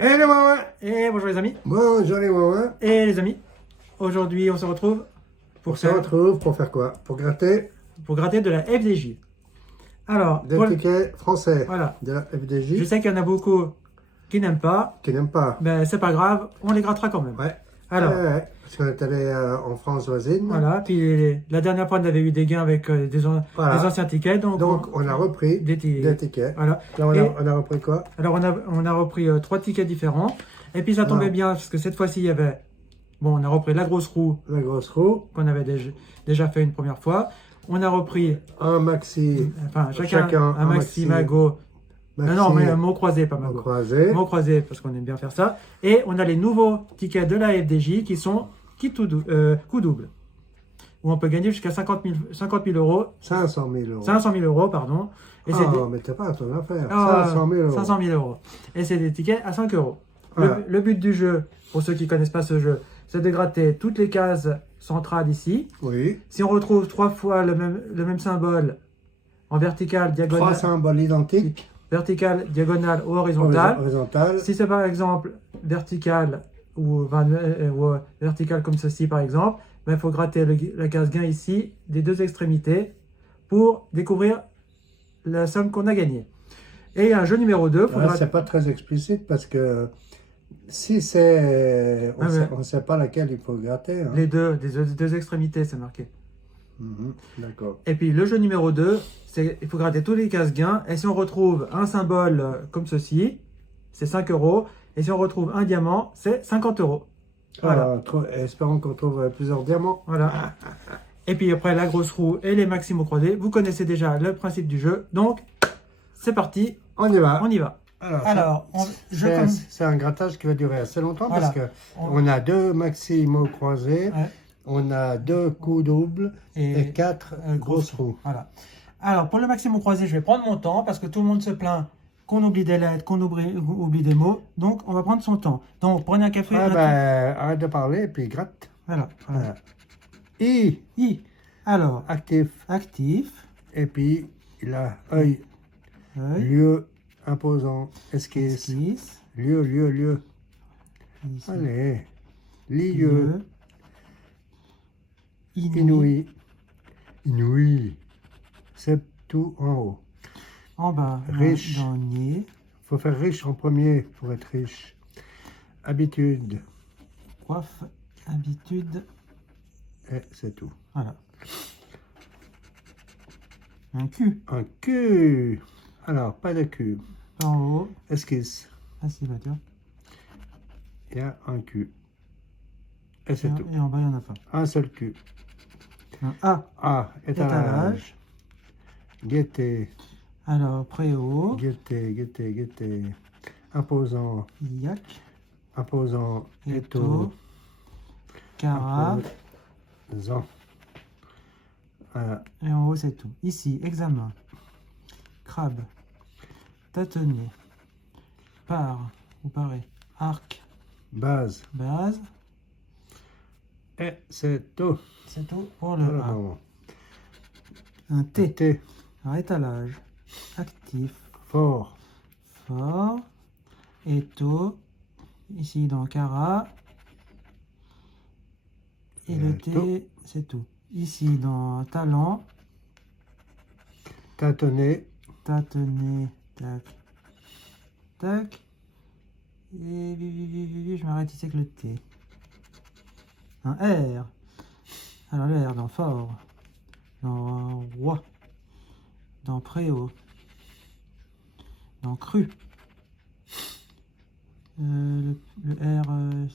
Hey les Wawa! Et bonjour les amis. Bonjour les Wawa! Et les amis, aujourd'hui on se retrouve On se retrouve pour faire quoi? Pour gratter pour gratter de la FDJ. Alors, des tickets français voilà. de la FDJ. Je sais qu'il y en a beaucoup qui n'aiment pas. Qui n'aiment pas. Mais c'est pas grave, on les grattera quand même. Ouais. Alors, parce qu'on est allé en France voisine. voilà, puis la dernière fois on avait eu des gains avec des anciens tickets. Donc on a repris des tickets. Voilà. Là on a repris quoi? Alors on a repris 3 tickets différents. Et puis ça tombait bien parce que cette fois-ci il y avait... Bon, on a repris la grosse roue. La grosse roue. Qu'on avait déjà fait une première fois. On a repris un maxi. Enfin, chacun un maxi Mago. Non, mais un mot croisé, pas Mago. Mot croisé, parce qu'on aime bien faire ça. Et on a les nouveaux tickets de la FDJ qui sont coup double. Où on peut gagner jusqu'à 50 000 euros. 500 000 euros. 500 000 euros, pardon. Et mais t'as pas à ton affaire. 500 000 euros. 500 000 euros. Et c'est des tickets à 5 euros. Voilà. Le but du jeu, pour ceux qui ne connaissent pas ce jeu, c'est de gratter toutes les cases centrales ici. Oui. Si on retrouve 3 fois le même symbole en vertical, diagonale. 3 symboles identiques. Vertical, diagonale ou horizontale. Si c'est par exemple vertical ou vertical comme ceci par exemple, il faut gratter la case gain ici des 2 extrémités pour découvrir la somme qu'on a gagnée. Et un jeu numéro 2. C'est pas très explicite parce que si c'est... On ne sait pas laquelle il faut gratter. Hein. Les deux extrémités, c'est marqué. D'accord. Et puis le jeu numéro 2, c'est il faut gratter tous les cases gains. Et si on retrouve un symbole comme ceci, c'est 5 euros. Et si on retrouve un diamant, c'est 50 euros. Voilà. Espérons qu'on trouve plusieurs diamants. Voilà. Et puis après la grosse roue et les maximaux croisés. Vous connaissez déjà le principe du jeu. Donc, c'est parti. On y va. On y va. C'est un grattage qui va durer assez longtemps parce que on a 2 maximaux croisés. Ouais. On a 2 coups doubles et 4 grosses roues. Voilà. Alors, pour le maximum croisé, je vais prendre mon temps parce que tout le monde se plaint qu'on oublie des lettres, qu'on oublie des mots. Donc, on va prendre son temps. Donc, prenez un café. Arrête de parler et puis gratte. Voilà. I. Alors, actif. Et puis, il a œil. Lieu imposant. Esquisse. Lieu. Ici. Allez. Lieu. Inouï. C'est tout en haut. En bas. Riche. Il faut faire riche en premier pour être riche. Habitude. Coiffe. Habitude. Et c'est tout. Voilà. Un cul. Alors, pas de cul. En haut. Esquisse. Si, bah tu vois. Il y a un cul. Et c'est tout. Et en bas, il n'y en a pas. Un seul cul. A. Étalage. Gaieté. Alors, préau. Gaieté. Imposant. Yac. Imposant. Étau. Cara. Imposant. Et en haut, c'est tout. Ici, examen. Crabe. Tâtonnier. Part. Ou paré. Arc. Base. Et c'est tout. C'est tout pour le A. Un T. Alors, étalage. Actif. Fort. Étau. Ici dans Cara. Et le T, c'est tout. Ici dans talent. Tâtonner. Tac. Et je m'arrête ici avec le T. Un R. Alors le R dans fort. Dans roi. Dans préau. Dans cru. Le R en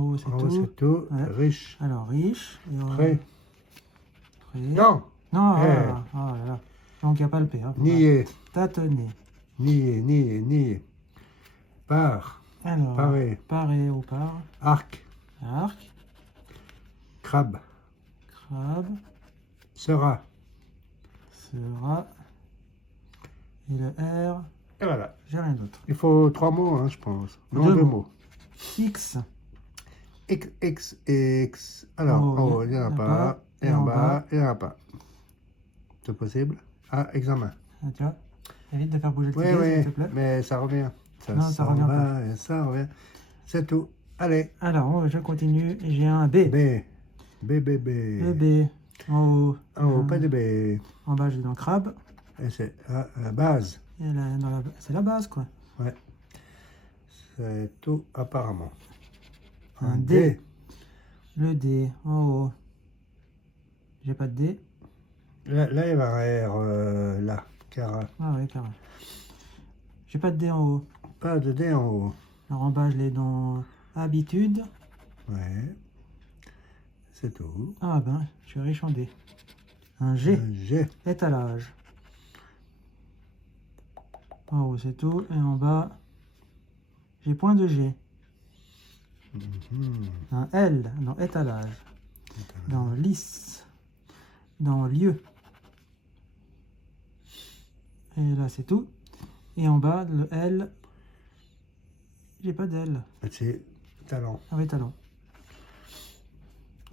haut, c'est tout. C'est tout. Ouais. Riche. Alors riche. Prêt. Non. Là. Donc il n'y a pas le P. Hein, nier. Tâtonner. Nier. Part. Alors. Paré ou part. Arc. Crabe. Sera. Et le R. Et voilà. J'ai rien d'autre. Il faut 3 mots, hein, je pense. Non, 2 mots. X. Alors, en haut, il n'y en a pas. Et en bas, il n'y en a pas. C'est possible? Examen. Tu vois? Évite de faire bouger le ticket, s'il te plaît. Mais ça revient. ça revient pas. Et ça revient. C'est tout. Allez. Alors, je continue. J'ai un B. B. Le B. En haut. En haut, pas de B. En bas, j'ai dans crabe. Et c'est la base. C'est la base, quoi. Ouais. C'est tout, apparemment. Un D. Le D. En haut. J'ai pas de D. Là il va arrière, là. Cara. Ah ouais, Cara. J'ai pas de D en haut. Pas de D en haut. Alors en bas, je l'ai dans habitude. Ouais. C'est tout. Ah ben, je suis riche en D. Un G. Un G. Étalage. En haut, c'est tout. Et en bas, j'ai point de G. Un L dans étalage. Dans lisse. Dans lieu. Et là, c'est tout. Et en bas, le L, j'ai pas d'L. C'est talon. Ah oui, talon.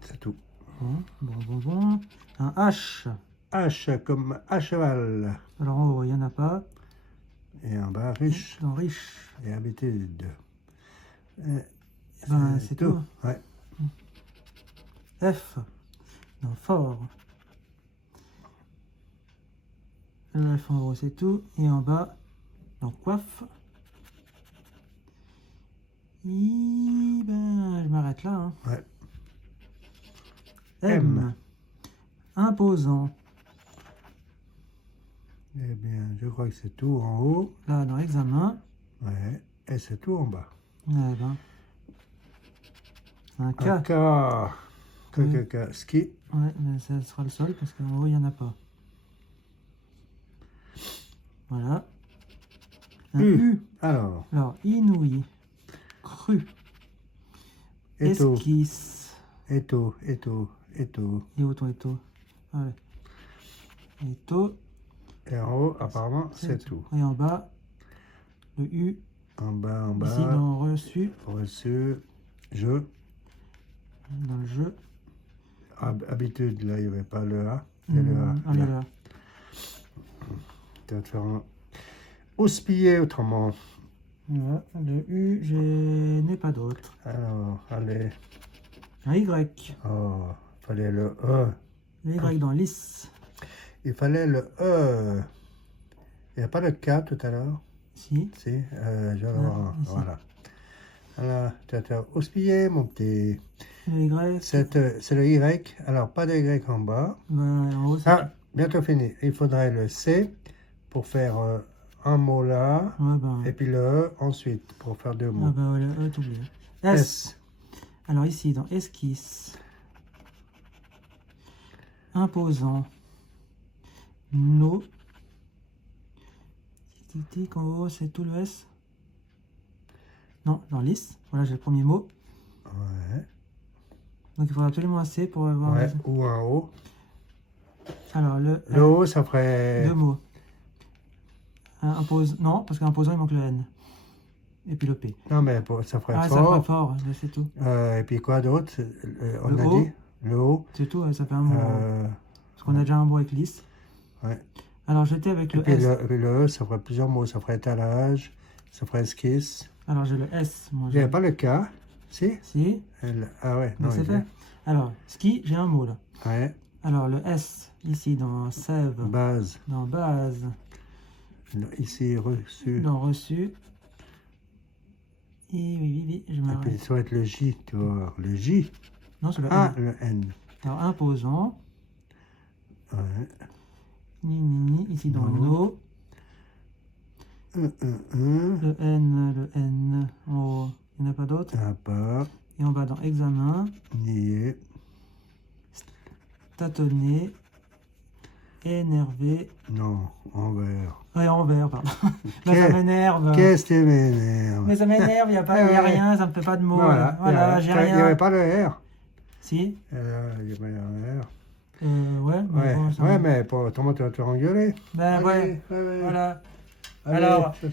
C'est tout. Bon. Un H. H comme à cheval. Alors en haut, il n'y en a pas. Et en bas, riche. Dans riche. Et habitude. Ben, c'est tout. Ouais. F. Dans fort. Le F en haut, c'est tout. Et en bas, dans coiffe. Et ben, je m'arrête là. Hein. Ouais. M. Imposant. Eh bien, je crois que c'est tout en haut. Là, dans examen. Ouais. Et c'est tout en bas. Eh ben. Un K. Un K. Ski. Ouais, mais ça sera le seul parce qu'en haut, il n'y en a pas. Voilà. Un U. Alors, inouï. Cru. Étau. Esquisse. Étau. Et où ton étau? Allez. Étau. Et en haut, apparemment, c'est tout. Et en bas, le U. En bas. Ici, dans reçu. Reçu. Jeu. Dans le jeu. Habitude, là, il n'y avait pas le A. Il y a le A. Ah, il y a là. Tu vas te faire un houspiller autrement. Voilà. Le U, je n'ai pas d'autre. Alors, allez. Un Y. Oh, il fallait le E. Le Y dans lisse. Il fallait le E. Il n'y a pas le K tout à l'heure? Si. Si, je vais voir. Voilà. Alors, tu vas te faire houspiller, mon petit. Le Y. C'est le Y. Alors, pas de Y en bas. Ben, en haut, c'est... Ah, bientôt fini. Il faudrait le C pour faire un mot là. Ouais, ben... Et puis le E ensuite pour faire deux mots. Ah ben, le E, t'oublies. S. Alors ici, dans esquisse. Imposant. No. Tic, en haut, c'est tout le S. Non, dans lisse. Voilà, j'ai le premier mot. Ouais. Donc il faudra absolument un C pour avoir... Ouais, ou un O. Alors le O, ça ferait... Deux mots. Non, parce qu'imposant, il manque le N. Et puis le P. Non, mais ça ferait fort. ça ferait fort, c'est tout. Et puis quoi d'autre? On le a O. dit le O. C'est tout, ça fait un mot. Parce qu'on a déjà un mot avec lisse. Ouais. Alors j'étais avec le puis S. Le E, ça ferait plusieurs mots. Ça ferait étalage, ça ferait esquisse. Alors j'ai le S. Il n'y a pas le K, si? Si. Ah ouais, non, c'est fait. Alors, ski, j'ai un mot là. Ouais. Alors le S, ici dans sève. Base. Dans base. Ici, reçu. Dans reçu. Et oui, je m'arrête. Et puis ça va être le J, tu vois voir. Le J. Non, c'est le N. N. Le N. Alors imposant. Ouais. Ici dans no. Le N en haut, il n'y en a pas d'autre. Il n'y en a pas. Et en bas dans examen. Nier. Tâtonner. Énervé. Non, envers. Ouais, envers, pardon. Mais ça m'énerve. Qu'est-ce qui m'énerve? Mais ça m'énerve, il n'y a rien, ça ne me fait pas de mots. Voilà, j'ai rien. Il n'y avait pas le R. Si. Il n'y avait pas le R. Ouais, mais pour autrement tu vas te engueuler. Ben ouais, voilà. Alors, il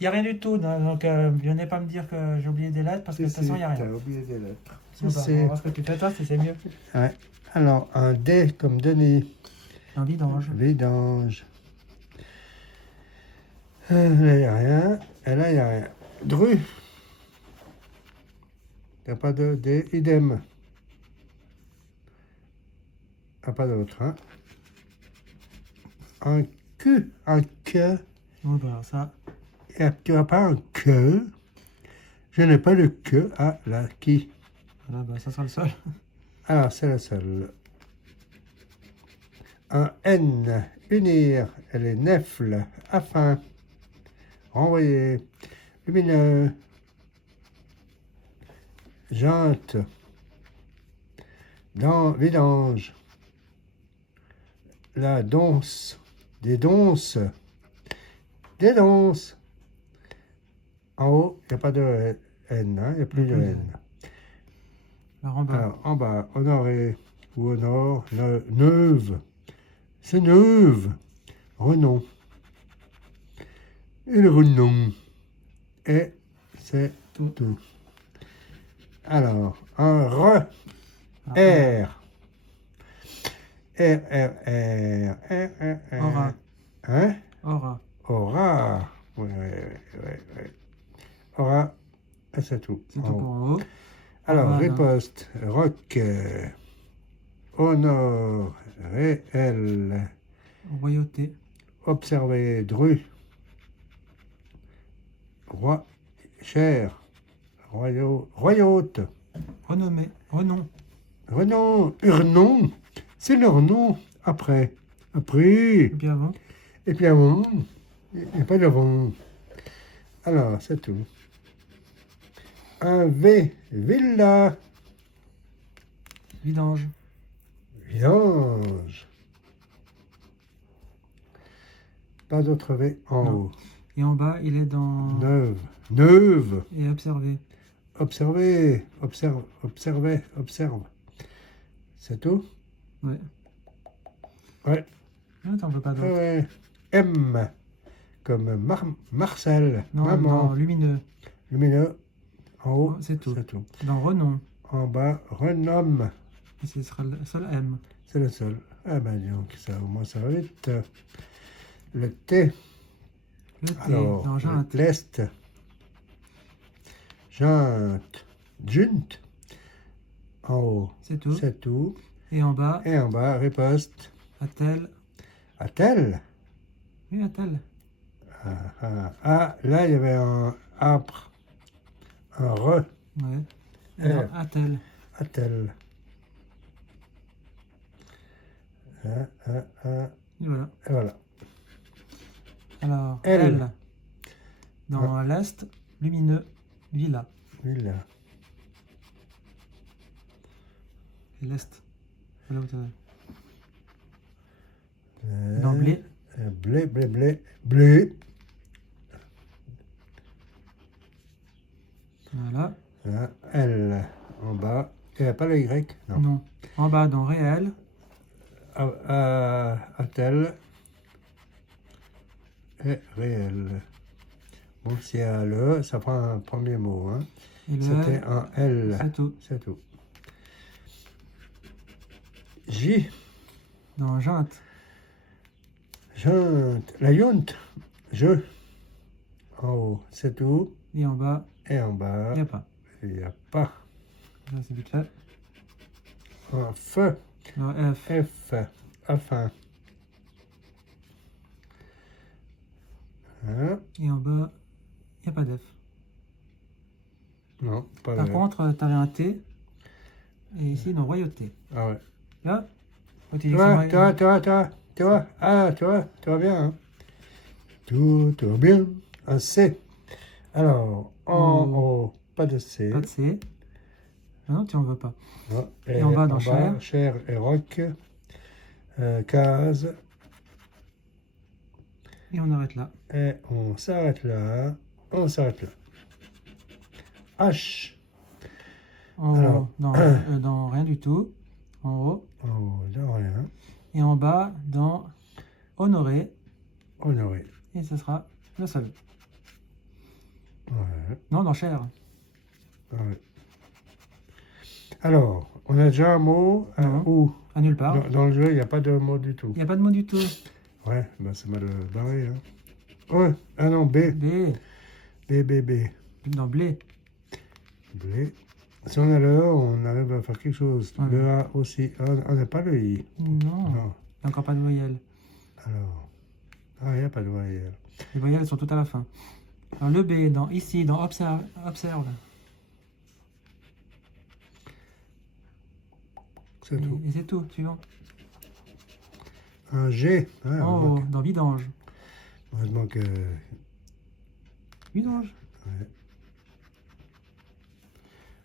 n'y a rien du tout, donc venez pas me dire que j'ai oublié des lettres, parce que de toute façon, il n'y a rien. Tu as oublié des lettres. On va voir ce que tu fais toi, si c'est mieux. Ouais. Alors, un D comme Denis. Un vidange. Vidange. Là, il n'y a rien. Et là, il n'y a rien. Dru. Il n'y a pas de D. Idem. Il n'y a pas d'autre. Hein. Un Q. Un que. Oh, bah, ça. Tu n'as pas un que. Je n'ai pas de que. Ah, là, qui? Voilà, bah, ça sera le seul. Alors, c'est le seul. Un N. Unir. Elle est nefle. Afin. Renvoyer. Lumineux. Jante. Dans vidange. La donce. Des donces. Des donces. En haut, il n'y a pas de N, hein, il n'y a plus de N. Alors, en bas. Alors, en bas, honoré ou honore, neuve. C'est neuve. Renom. Et le renom. Et c'est tout. Alors, un R. R. R, R, R, R, R, R. Aura. Hein? Aura. Aura. Oui. Aura. Et c'est tout. C'est tout pour en haut. Alors, Aura, riposte. Roc. Honor. Réel. Royauté. Observer. Dru. Roi. Cher. Royaute. Renommé. Renom. Renom. Urnon. C'est leur nom. Après. Et puis avant. Et puis avant. Il n'y a pas de rond. Alors, c'est tout. Un V. Villa. Vidange. Vidange. Pas d'autre V en Non. haut. Et en bas, il est dans... Neuve. Neuve. Et observer. Observer. Observe. Observer. Observe. C'est tout? Ouais. Ouais. Non, t'en veux pas d'autre. Ouais. M. Comme Marcel. Non, Maman. dans lumineux. Lumineux. En haut. Oh, c'est tout. C'est tout. Dans renom. En bas, renomme. Et ce sera le seul M. C'est le seul. Ah ben donc, ça au moins ça va vite. Le T. Le T. Alors, Dans Jante. l'Est. Jante. Junt. En haut. C'est tout. C'est tout. Et en bas, Et en bas, riposte. Attel. Attel. Oui, Attel. Ah, là, il y avait un âpre. Un re. Ouais. Et dans Attel. Attel. Et voilà. Et voilà. Alors, L. L. Dans l'Est, lumineux, villa. Villa. Et l'Est. Voilà où t'as... Dans blé. Blé. Voilà. L en bas. Il n'y a pas le Y? Non. Non. En bas, dans réel. Attel. Et réel. Bon, s'il y a le, ça prend un premier mot. Hein. C'était un L. C'est tout. C'est tout. J. Dans Jante. Jante. La yonte. Je. En haut, c'est tout. Et en bas, Et en bas, il n'y a pas. il n'y a pas. Ça, c'est vite fait. Un feu. Dans F. F. Enfin. Hein? Et en bas, il n'y a pas d'F. Non, pas Par le... contre, tu avais un T. Et ici, dans royauté. Ah ouais. Là, Tu vois, ah, tu vois bien, hein. Tout va bien. Un C. Alors, en haut, pas de C. Pas de C. Ah non, tu n'en veux pas. Non. Et en bas, dans chair. Chair et roc. Case. Et on arrête là. Et on s'arrête là. On s'arrête là. H. Alors, dans rien du tout. En haut. En haut, dans rien. Et en bas, dans honoré. Honoré. Et ce sera le seul. Ouais. Non, dans chair. Ouais. Alors, on a déjà un mot où à nulle part. Dans le jeu, il n'y a pas de mot du tout. Il n'y a pas de mot du tout. Ouais, ben c'est mal barré. Hein. Ouais, ah non, B. B. B. Non, blé. Blé. Si on a le E, on arrive à faire quelque chose. Ouais. Le A aussi. Ah, on n'a pas le I. Non. Non. Il n'y a encore pas de voyelle. Alors. Ah, il n'y a pas de voyelle. Les voyelles elles sont toutes à la fin. Alors le B, ici, dans observe. C'est tout. Et c'est tout, suivant. Un G. Ouais, Oh, dans vidange. Heureusement que... Vidange. Ouais.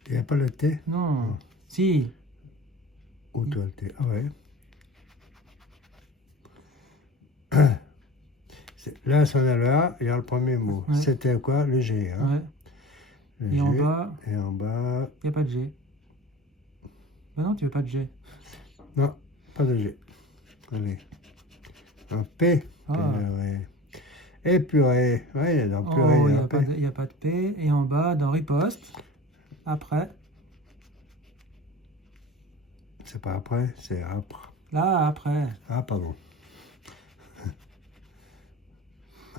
Il n'y a pas le T? Non. Si. Où toi le T? Ah ouais. Là, si on a le A, il y a le premier mot. Ouais. C'était quoi? Le G. Hein? Ouais. Le Et G. en bas? Et en bas... Il n'y a pas de G. Bah non, tu veux pas de G. Non, pas de G. Allez. Un P. Ah. Purée. Et purée. Ouais, dans purée, Oh, il il y a un P. n'y a pas de P. Et en bas, dans riposte. Après. C'est pas après, c'est après. Là, après. Ah, pardon.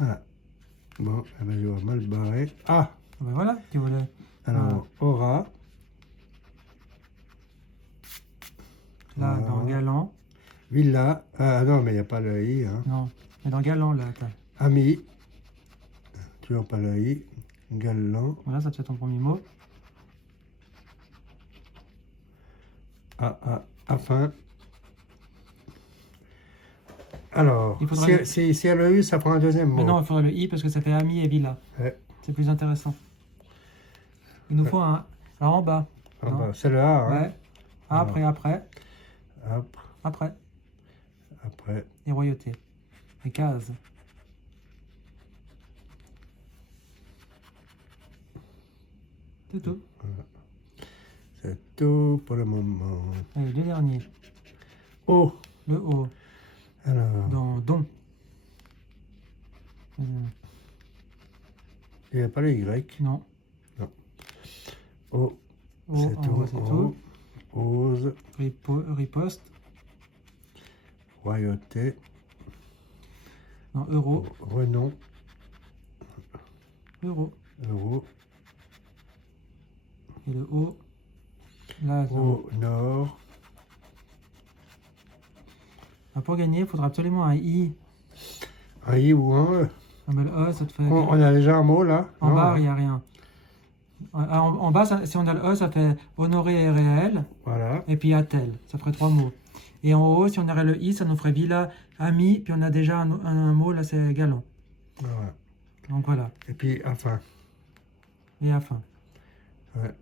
Ah. Bon, eh ben, je vais mal barrer. Ah! Ben voilà, tu voulais. Alors, aura. Là, Voilà. dans galant. Villa. Ah non, mais il n'y a pas le I. Hein. Non, mais dans galant, là, t'as. Ami. Toujours pas le I. Galant. Voilà, ça te fait ton premier mot. Afin. Alors, si il y a le U, ça prend un deuxième mot. Mais non, il faudrait le I parce que ça fait ami et villa. Ouais. C'est plus intéressant. Il nous faut un. Alors en bas. Ah bah, c'est le A. Hein. Ouais. Après. Après. Et royauté. Et case. C'est tout. Voilà. C'est tout pour le moment. Allez, deux derniers. O. Le O. Alors. Dans don. Il n'y a pas le Y. Non. Non. O. C'est tout. Ose. Riposte. Royauté. Non, euro. Renom. Euro. Et le O. Là, Au nord. Pour gagner, il faudra absolument un I. Un I ou un E. Ah, mais le E, ça te fait... On a déjà un mot là. En bas, il n'y a rien. En bas, si on a le E, ça fait honoré et réel. Voilà. Et puis a-t-elle. Ça ferait 3 mots. Et en haut, si on aurait le I, ça nous ferait villa, ami. Puis on a déjà un mot, là, c'est galant. Voilà. Donc voilà. Et puis afin. Et afin. Ouais.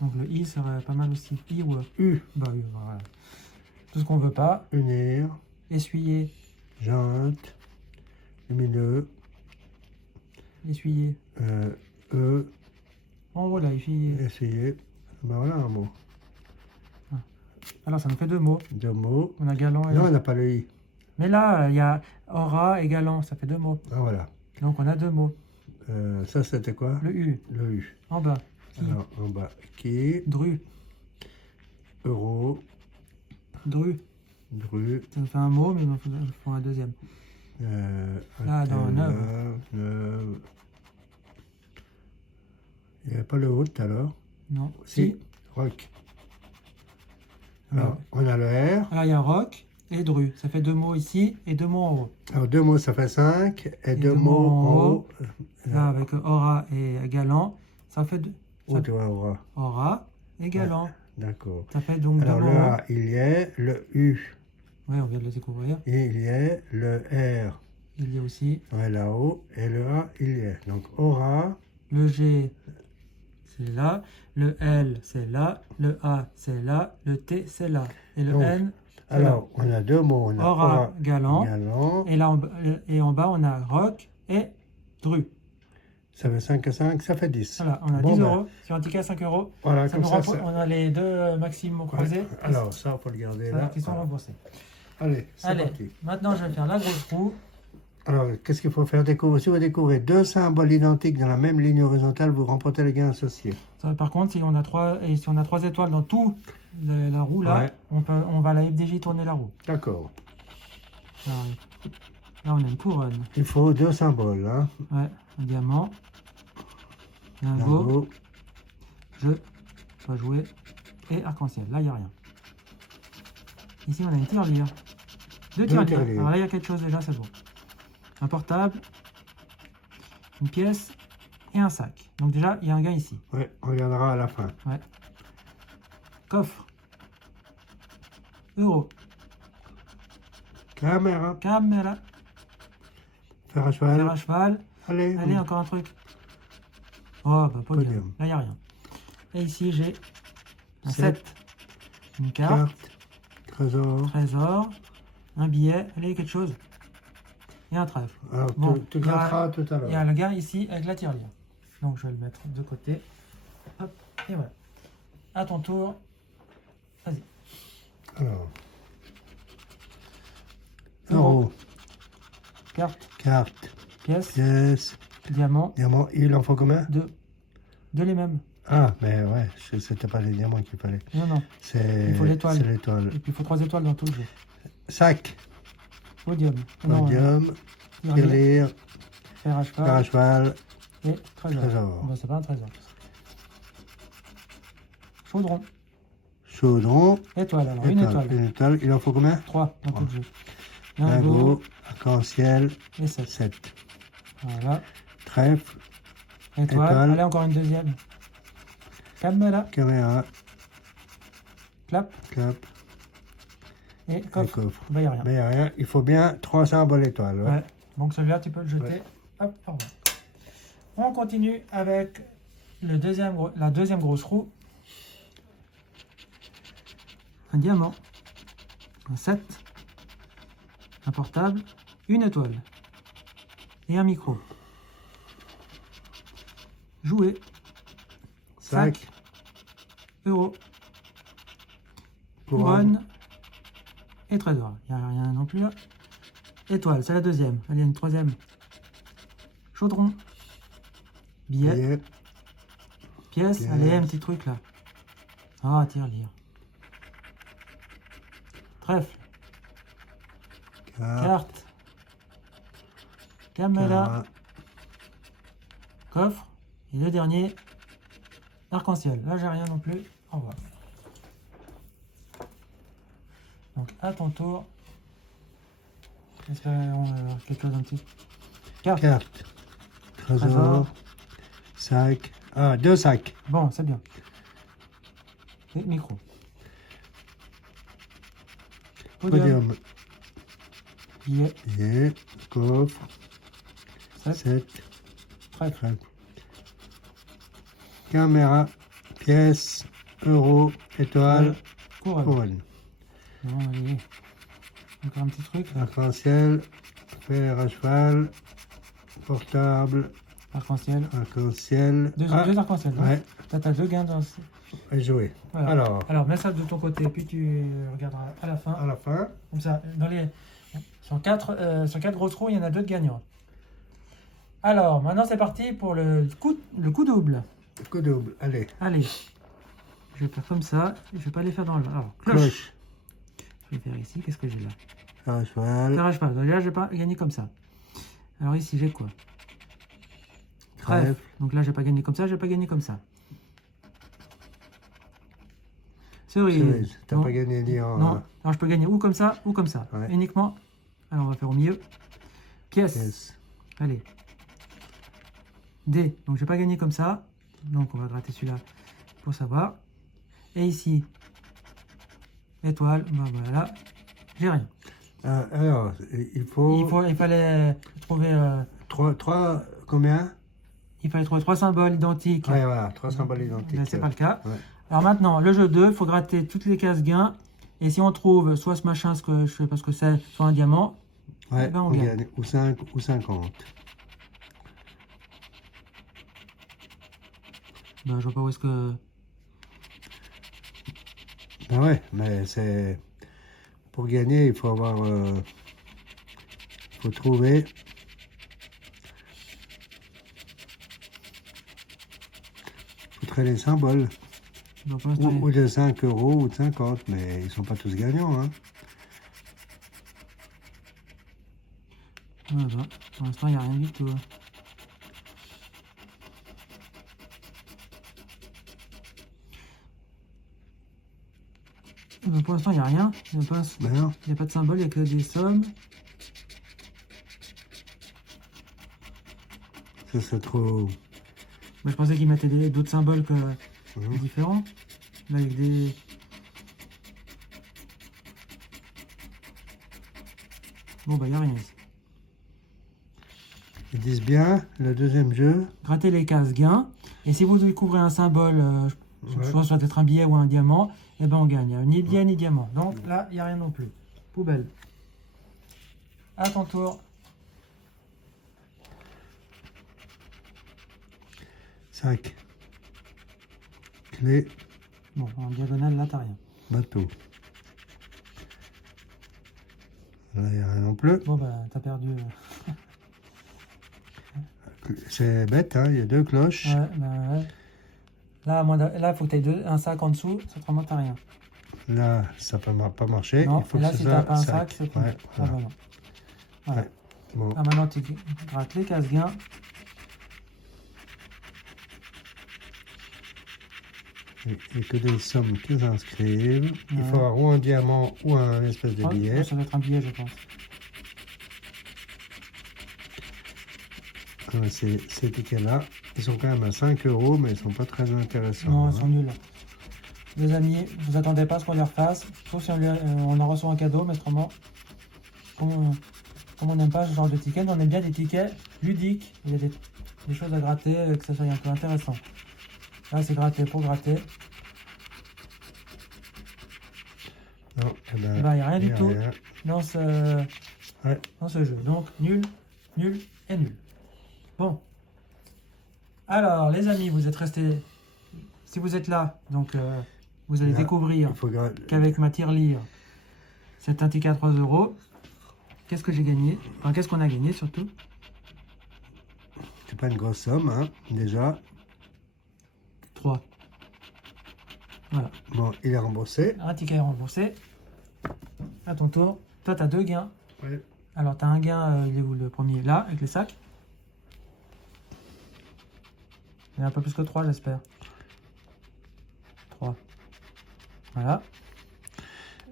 Donc le I serait pas mal aussi. I ou E. U. Bah oui, voilà. Tout ce qu'on veut pas. Unir. Essuyer. Jointe. Lumineux. Essuyer. E. En haut, là, essuyer. Essayer. Ben voilà un mot. Alors, ça nous fait 2 mots. 2 mots. On a galant et... Non, on n'a pas le I. Mais là, il y a aura et galant. Ça fait 2 mots. Ah voilà. Donc, on a 2 mots. Ça, c'était quoi? Le U. Le U. En bas. Qui? Alors, en bas. Qui? Dru. Euro. Dru. Dru. Ça nous fait un mot, mais il faut un deuxième. Là, dans neuve. Neuve. Il n'y avait pas le haut tout à l'heure? Non. Si. Rock. Alors, on a le R. Alors, il y a rock et dru. Ça fait 2 mots ici et 2 mots en haut. Alors, 2 mots, ça fait 5. Et 2 mots en haut. Là, avec aura et galant, ça fait 2. Où tu vois aura? Aura et galant. Ouais, d'accord. Ça fait donc 2 mots. Alors, le A, il y a le U. Oui, on vient de le découvrir. Et il y a le R. Il y a aussi. Ouais, là-haut. Et le A, il y a. Donc, aura. Le G, c'est là. Le L, c'est là. Le A, c'est là. Le T, c'est là. Et le Donc, N, c'est alors, on a 2 mots. On a aura, galant. galant. Et, là, en bas, on a rock et dru. Ça fait 5 à 5, ça fait 10. Voilà, on a Bon, 10 ben, euros sur un ticket à 5 euros. Voilà, Ça comme nous ça. on a les 2 maximums croisés. Ouais. Alors, ça, on peut le garder là. Qui sont remboursés. Allez, c'est Allez, parti. maintenant, je vais faire la grosse roue. Alors, qu'est-ce qu'il faut faire découvrir? Si vous découvrez 2 symboles identiques dans la même ligne horizontale, vous remportez les gains associés. Ça, par contre, si on a 3 étoiles dans tout la roue là, Ouais. on va à la FDJ tourner la roue. D'accord. Alors, Là, on a une couronne. Il faut 2 symboles. Hein. Ouais, un diamant. Lingot. Jeu. Pas jouer. Et arc-en-ciel. Là, il n'y a rien. Ici, on a une tirelire. 2 tirelires. Alors là, il y a quelque chose déjà, c'est bon. Un portable. Une pièce. Et un sac. Donc déjà, il y a un gars ici. Ouais, on regardera à la fin. Ouais. Coffre. Euro. Caméra. Caméra. Fer à cheval. Fer à cheval. Allez, Allez, encore un truc. Oh, bah podium. Là, il n'y a rien. Et ici, j'ai un 7. Une carte. Trésor. Trésor. Un billet. Allez, quelque chose. Et un trèfle. Alors, bon, tu gratteras tout à l'heure. Il y a le gars ici avec la tirelire. Donc, je vais le mettre de côté. Hop, et voilà. À ton tour. Vas-y. Alors. Euro. Carte. Carte. Pièce. Pièce. Diamant. Diamant. Il en faut combien? 2. 2 les mêmes. Ah, mais ouais, c'était pas les diamants qu'il fallait. Non, non. Il faut l'étoile. C'est l'étoile. Et puis, il faut 3 étoiles dans tout le jeu. Sac. Podium. Podium. Tirelire. Fer à cheval. Fer à cheval. Et trésor. Bon, c'est pas un trésor. Chaudron. Chaudron. Étoile, alors une étoile. Une étoile. Il en faut combien? 3 dans tout le jeu. Lingot. Arc-en-ciel. Et 7. Voilà. Trèfle. Étoile. Allez, encore une deuxième. Caméra. Caméra. Clap. Clap. Et coffre. Ben, il n'y a rien. Il faut bien 3 symboles étoiles. Ouais. Donc celui-là, tu peux le jeter. Ouais. Hop, au revoir. On continue avec la deuxième grosse roue. Un diamant. Un 7. Un portable. Une étoile. Et un micro. Jouer. Sac. Euro. Couronne. Et trésor. Il n'y a rien non plus là. Étoile, c'est la deuxième. Allez, une troisième. Chaudron. Billet. Pièce. Allez, un petit truc là. Ah, tirelire. Trèfle. Carte. Caméra. Coffre. Et le dernier, arc-en-ciel. Là, j'ai rien non plus. Au revoir. Donc, à ton tour. Est-ce qu'on a quelque chose un petit? Carte. Trésor. Sac. Ah, 2 sacs. Bon, c'est bien. Et micro. Podium. Billet. Coffre. 7. Trèfle. Caméra. Pièce. Euro. Étoile. Couronne. Non, allez. Encore un petit truc. Arc-en-ciel. Fer à cheval. Portable. Arc-en-ciel. Arc-en-ciel. Deux arc-en-ciel. Ouais. T'as 2 gains dans ce... Et jouer. Voilà. Alors, mets ça de ton côté, puis tu regarderas à la fin. À la fin. Comme ça, sur 4 grosses roues, il y en a 2 de gagnants. Alors, maintenant c'est parti pour le coup double. Le coup double, allez. Allez. Je vais faire comme ça. Je vais pas les faire dans le... Alors, cloche. Je vais faire ici. Qu'est-ce que j'ai là? Fer à cheval. Fer à cheval. Donc là, je vais pas gagner comme ça. Alors ici, j'ai quoi? Trèfle. Donc là, je vais pas gagner comme ça. Je vais pas gagner comme ça. Cerise. T'as pas gagné ni en... Non. Alors je peux gagner ou comme ça ou comme ça. Ouais. Uniquement. Alors on va faire au milieu. Pièce. Allez. D. Donc je vais pas gagner comme ça. Donc on va gratter celui-là pour savoir. Et ici. Étoile. Ben voilà. J'ai rien. Alors, il fallait trouver... 3 combien? Il fallait trouver 3 symboles identiques. Ouais, voilà, 3 symboles identiques. C'est pas le cas. Ouais. Alors maintenant, le jeu 2, il faut gratter toutes les cases gains. Et si on trouve soit ce machin, ce que je sais pas ce que c'est, soit un diamant, ouais, ben on gagne. Ou 5 ou 50. Ben, je vois pas où est-ce que... Ben ouais, mais c'est... Pour gagner, il faut avoir... Il faut trouver... Il faut les symboles. Ou de 5 euros ou de 50, mais ils sont pas tous gagnants. Hein. Voilà. Pour l'instant, il n'y a rien du tout. Pour l'instant, il n'y a rien. Il n'y a pas de symbole, il n'y a que des sommes. Ça, c'est trop... Moi, je pensais qu'ils mettaient d'autres symboles que différents. Là, avec des... Bon, bah, il n'y a rien ici. Ils disent bien, le deuxième jeu. Grattez les cases gains. Et si vous découvrez un symbole, je pense soit être un billet ou un diamant, et ben on gagne. Il n'y a ni billet ni diamant. Donc là, il n'y a rien non plus. Poubelle. À ton tour. 5. Clé. Bon, en diagonale, là, t'as rien. Bateau. Là, il n'y a rien non plus. Bon, bah, t'as perdu. C'est bête, hein, il y a 2 cloches. Ouais, bah, ouais. Là, il faut que tu aies un sac en dessous, autrement, t'as rien. Là, ça ne peut pas marcher. Non, il faut et là, que si ce t'as soit pas un sac, c'est tout. Ouais, voilà. Ah, bah, non. Voilà. Ouais. Bon. Ah, maintenant, tu grattes les cases gains. Et que des sommes qui s'inscrivent. Il faut avoir ou un diamant ou un espèce de billet. Ça doit être un billet, je pense. Ces tickets-là, ils sont quand même à 5 €, mais ils sont pas très intéressants. Non, ils sont nuls. Les amis, vous attendez pas à ce qu'on les refasse, sauf si on en reçoit un cadeau, mais autrement, comme on n'aime pas ce genre de tickets, on aime bien des tickets ludiques. Il y a des choses à gratter, que ça soit un peu intéressant. Là, c'est gratter pour gratter. Non, il n'y a rien du tout dans ce jeu. Donc, nul, nul et nul. Bon. Alors, les amis, vous êtes restés... Si vous êtes là, donc vous allez découvrir qu'avec ma tirelire, c'est un ticket à 3 €. Qu'est-ce que j'ai gagné? Enfin, qu'est-ce qu'on a gagné surtout? C'est pas une grosse somme, hein, déjà. 3. Voilà. Bon, il est remboursé. Un ticket est remboursé. À ton tour. Toi, tu as 2 gains. Ouais. Alors, tu as un gain, il est où le premier? Là, avec les sacs. Il y a un peu plus que 3, j'espère. 3. Voilà.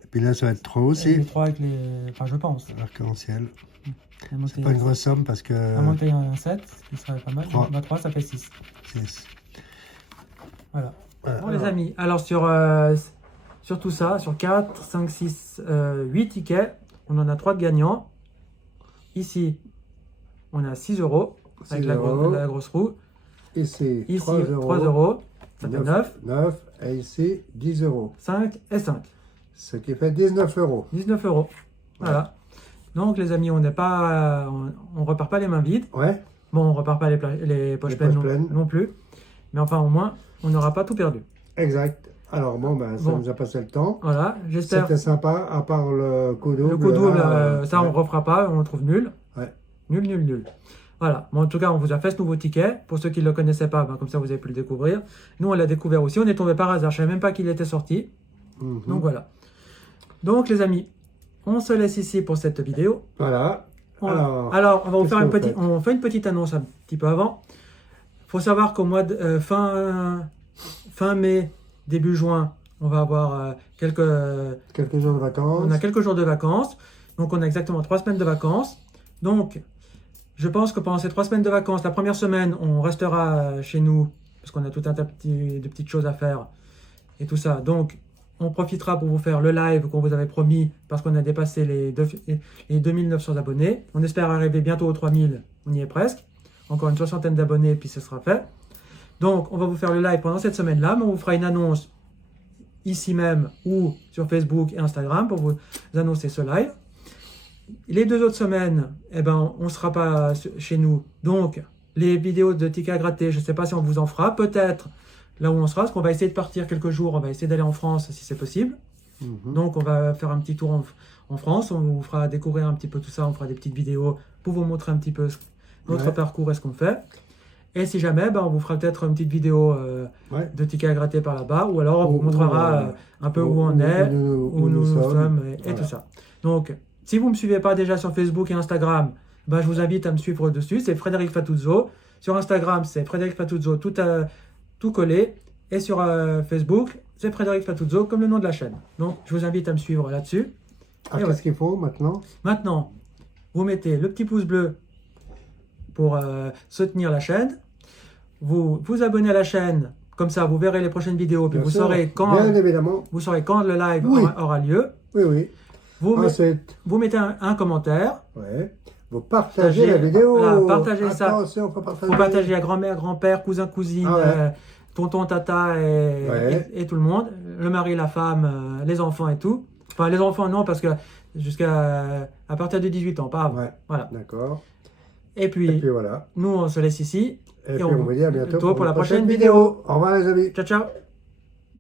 Et puis là, ça va être 3 aussi. Et 3 avec les... Enfin, je pense. Arc-en-ciel. C'est pas une grosse somme parce que... On va monter un 7, ce qui serait pas mal. 3. Bah, 3, ça fait 6. 6. Voilà. Voilà. Bon, les amis, alors sur tout ça, sur 4, 5, 6, 8 tickets, on en a 3 de gagnants. Ici, on a 6 € avec la grosse roue. Ici, 3 €. Ça fait 9. 9. Et ici, 10 €. 5 et 5. Ce qui fait 19 €. 19 €. Voilà. Donc, les amis, on repart pas les mains vides. Ouais. Bon, on repart pas les poches pleines non plus. Mais enfin, au moins, on n'aura pas tout perdu. Exact. Alors, bon, ben, ça nous a passé le temps. Voilà, j'espère. C'était sympa, à part le coup double. Le coup double, ça, on refera pas, on le trouve nul. Ouais. Nul, nul, nul. Voilà. Bon, en tout cas, on vous a fait ce nouveau ticket. Pour ceux qui ne le connaissaient pas, ben, comme ça, vous avez pu le découvrir. Nous, on l'a découvert aussi. On est tombé par hasard. Je ne savais même pas qu'il était sorti. Donc, voilà. Donc, les amis, on se laisse ici pour cette vidéo. Voilà. Alors, on va vous faire on fait une petite annonce un petit peu avant. Il faut savoir qu'au mois de fin mai, début juin, on va avoir quelques jours de vacances. On a quelques jours de vacances. Donc, on a exactement 3 semaines de vacances. Donc, je pense que pendant ces 3 semaines de vacances, la première semaine, on restera chez nous parce qu'on a tout un tas de petites choses à faire et tout ça. Donc, on profitera pour vous faire le live qu'on vous avait promis parce qu'on a dépassé les 2900 abonnés. On espère arriver bientôt aux 3000. On y est presque. Encore une 60aine d'abonnés, puis ce sera fait. Donc, on va vous faire le live pendant cette semaine-là, mais on vous fera une annonce ici même ou sur Facebook et Instagram pour vous annoncer ce live. Les 2 autres semaines, eh ben, on ne sera pas chez nous. Donc, les vidéos de tickets à gratter, je ne sais pas si on vous en fera. Peut-être là où on sera, parce qu'on va essayer de partir quelques jours. On va essayer d'aller en France si c'est possible. Donc, on va faire un petit tour en France. On vous fera découvrir un petit peu tout ça. On fera des petites vidéos pour vous montrer un petit peu notre parcours et ce qu'on fait. Et si jamais, ben, on vous fera peut-être une petite vidéo de tickets à gratter par là-bas. Ou alors, on vous montrera un peu où on est, où nous sommes et tout ça. Donc, si vous ne me suivez pas déjà sur Facebook et Instagram, je vous invite à me suivre dessus. C'est Frédéric Fatuzzo. Sur Instagram, c'est Frédéric Fatuzzo, tout collé. Et sur Facebook, c'est Frédéric Fatuzzo, comme le nom de la chaîne. Donc, je vous invite à me suivre là-dessus. Qu'est-ce qu'il faut maintenant? Maintenant, vous mettez le petit pouce bleu pour soutenir la chaîne. Vous vous abonnez à la chaîne, comme ça vous verrez les prochaines vidéos, puis vous saurez quand le live aura lieu. Oui, oui. Vous mettez un commentaire. Ouais. Vous partagez la vidéo. Voilà, partagez ça. Attention, faut partager. Vous partagez à grand-mère, grand-père, cousin, cousine, tonton, tata et tout le monde. Le mari, la femme, les enfants et tout. Enfin, les enfants non, parce que à partir de 18 ans, pas avant. Ouais. Voilà. D'accord. Et puis voilà. Nous, on se laisse ici. Et puis on vous dit à bientôt pour la prochaine vidéo. Au revoir les amis. Ciao, ciao.